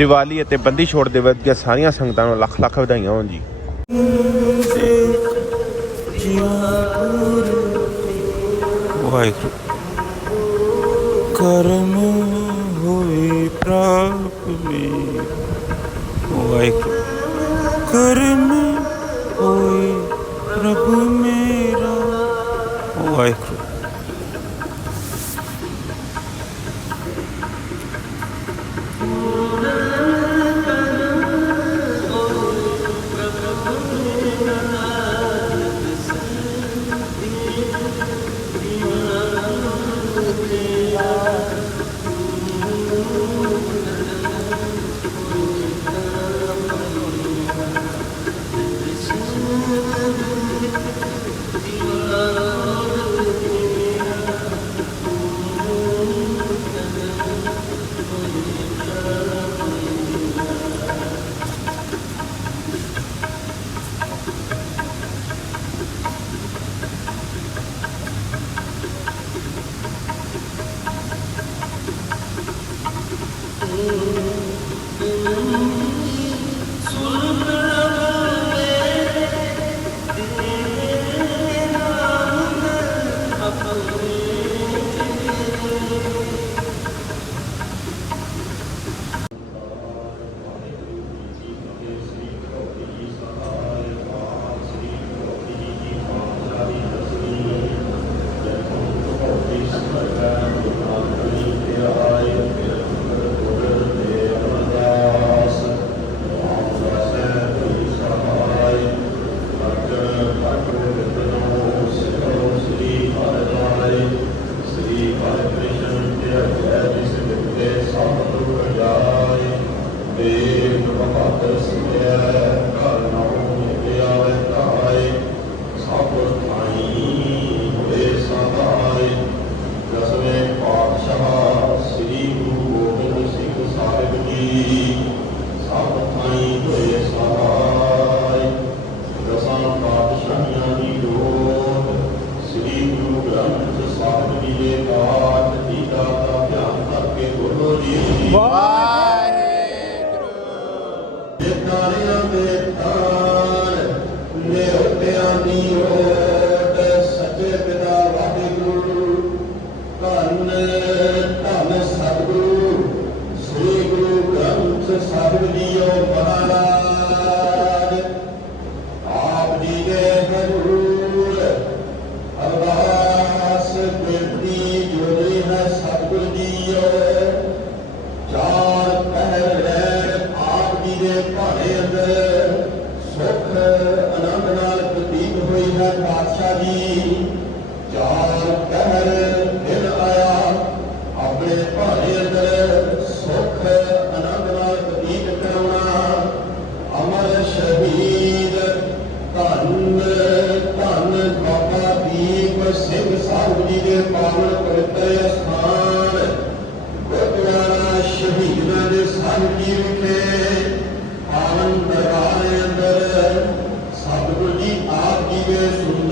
ਦੀਵਾਲੀ ਅਤੇ ਬੰਦੀ ਛੋੜ ਦਿਵਸ ਦੀਆਂ ਸਾਰੀਆਂ ਸੰਗਤਾਂ ਨੂੰ ਲੱਖ ਲੱਖ ਵਧਾਈਆਂ ਹੋਣ ਜੀ। ਵਾਹਿਗੁਰੂ। ਕਰਮ ਹੋਏ ਪ੍ਰਾਪ ਮੇ। ਵਾਹਿਗੁਰੂ। ਕਰਮ ਹੋਏ ਪ੍ਰਭ ਮੇਰਾ। ਵਾਹਿਗੁਰੂ। ਤਾਰਿਆਂ ਦੇ ਤਾਰ ਨਿਉ ਪਿਆਨੀ ਹੋ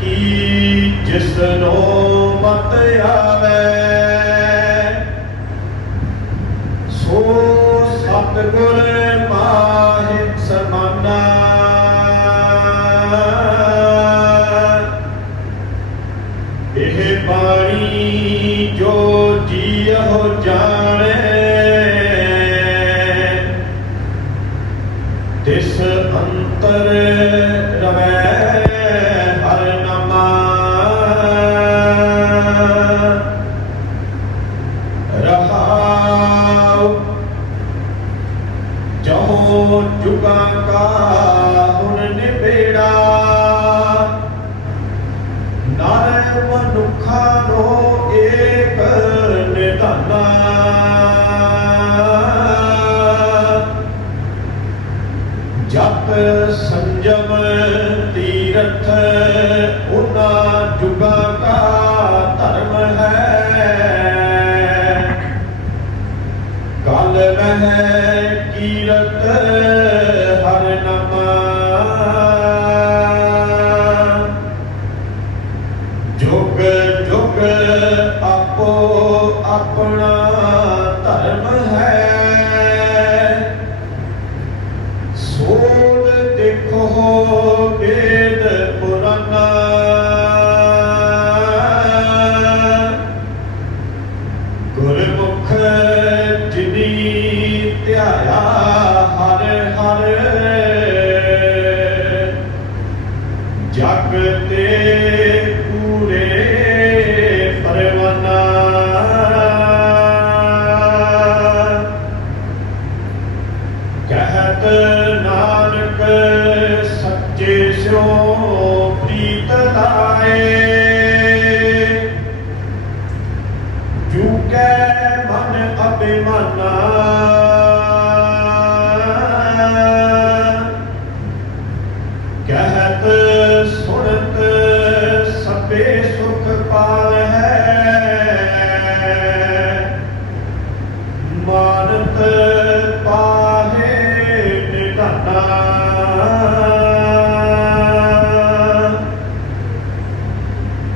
ਕੀ ਜਿਸਨੋ ਮਤ ਆਵੇ? ਸੋ ਸਤਿਗੁਰ Yeah.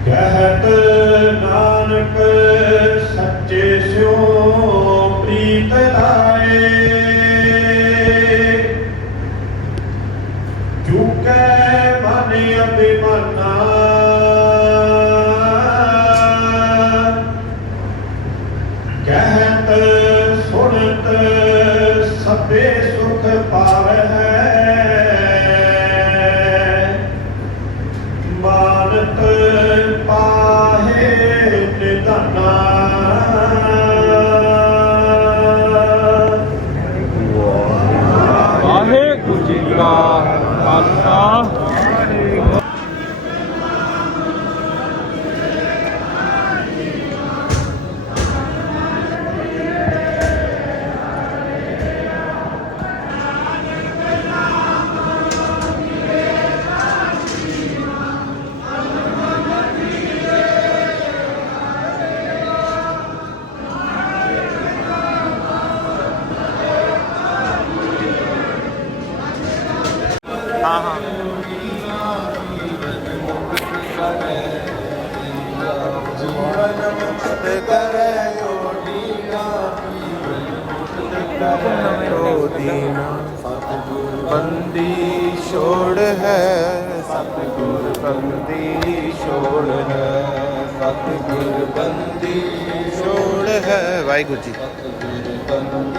ਕਹਿਤ ਨਾਨਕ ਹਾਂ ਹਾਂ। ਬੰਦੀ ਛੋੜ ਹੈ ਸਤਿਗੁਰ ਬੰਦੀ ਛੋੜ ਹੈ ਸਤਿਗੁਰ ਬੰਦੀ ਛੋੜ ਹੈ। ਵਾਹਿਗੁਰੂ ਜੀ। ਸਤਿਗੁਰ ਬੰਦੀ